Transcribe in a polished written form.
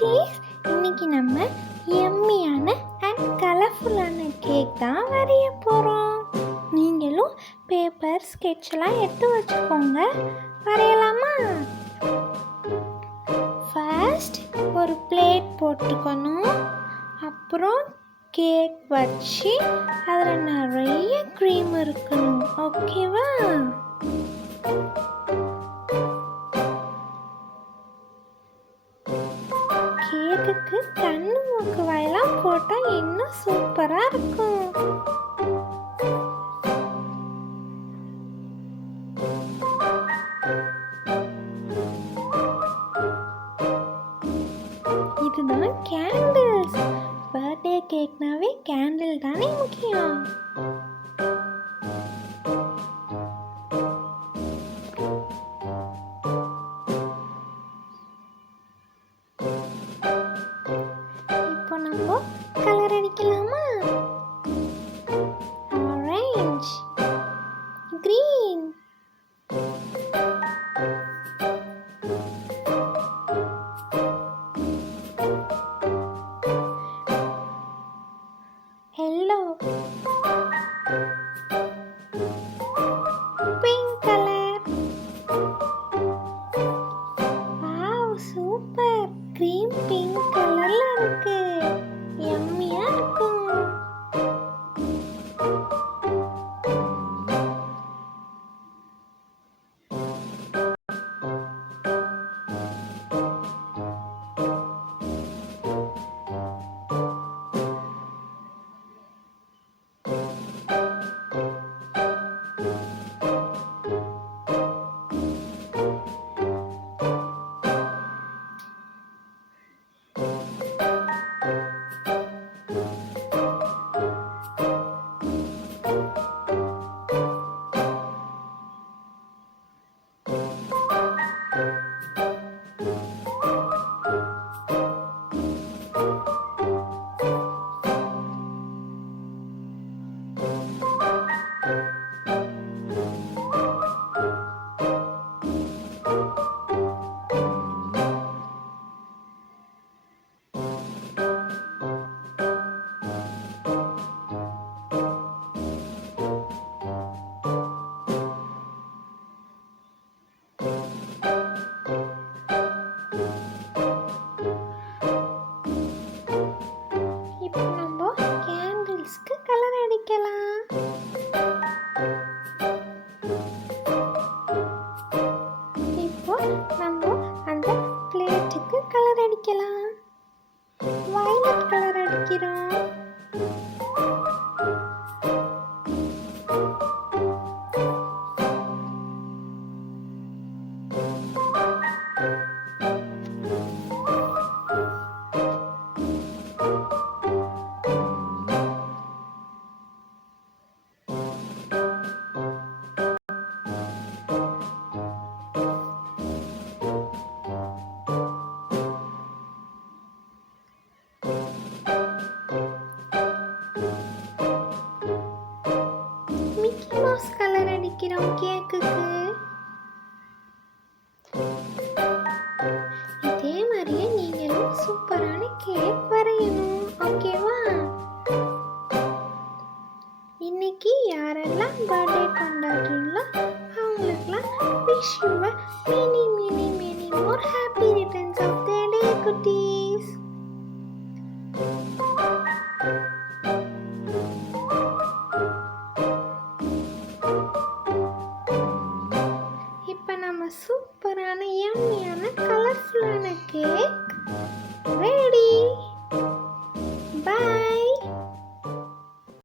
குட்டீஸ், இன்னைக்கு நம்ம எம்மியான அண்ட் கலர்ஃபுல்லான கேக் தான் வரைய போகிறோம். நீங்களும் பேப்பர் ஸ்கெட்செல்லாம் எடுத்து வச்சுக்கோங்க. வரையலாமா? ஃபர்ஸ்ட் ஒரு பிளேட் போட்டுக்கணும். அப்புறம் கேக் வச்சு அதில் நிறைய க்ரீம் இருக்கணும். ஓகேவா? கேக்குக்கு கண்ணு மூக்கு வாயெல்லாம் போட்டால் இன்னும் சூப்பராக இருக்கும். இதுதான் கேண்டில்ஸ். பர்த்டே கேக்னாவே கேண்டில் தானே முக்கியம். இப்போ நம்ம கலர் அடிக்கலாமா? Orange, green, yellow, pink color. Wow, super! Cream pink கலர்ல இருக்கு. யம்மியா இருக்கும். இப்போ நம்ம கேண்டில்ஸ்க்கு கலர் அடிக்கலாம். இப்போ நம்ம அந்த பிளேட்டுக்கு கலர் அடிக்கலாம். வயலட் கலர் அடிக்கிறோம். மிக்கி மவுஸ் கலர் அடிக்கிறோம் கேக்குக்கு. இதே மாதிரியே நீங்களும் சூப்பரான கேக் வரையணும். ஓகேவா? இன்னைக்கு யாரெல்லாம் பர்த்டே கொண்டாடுறீங்களோ அவங்களுக்குலாம் wish you many many many more happy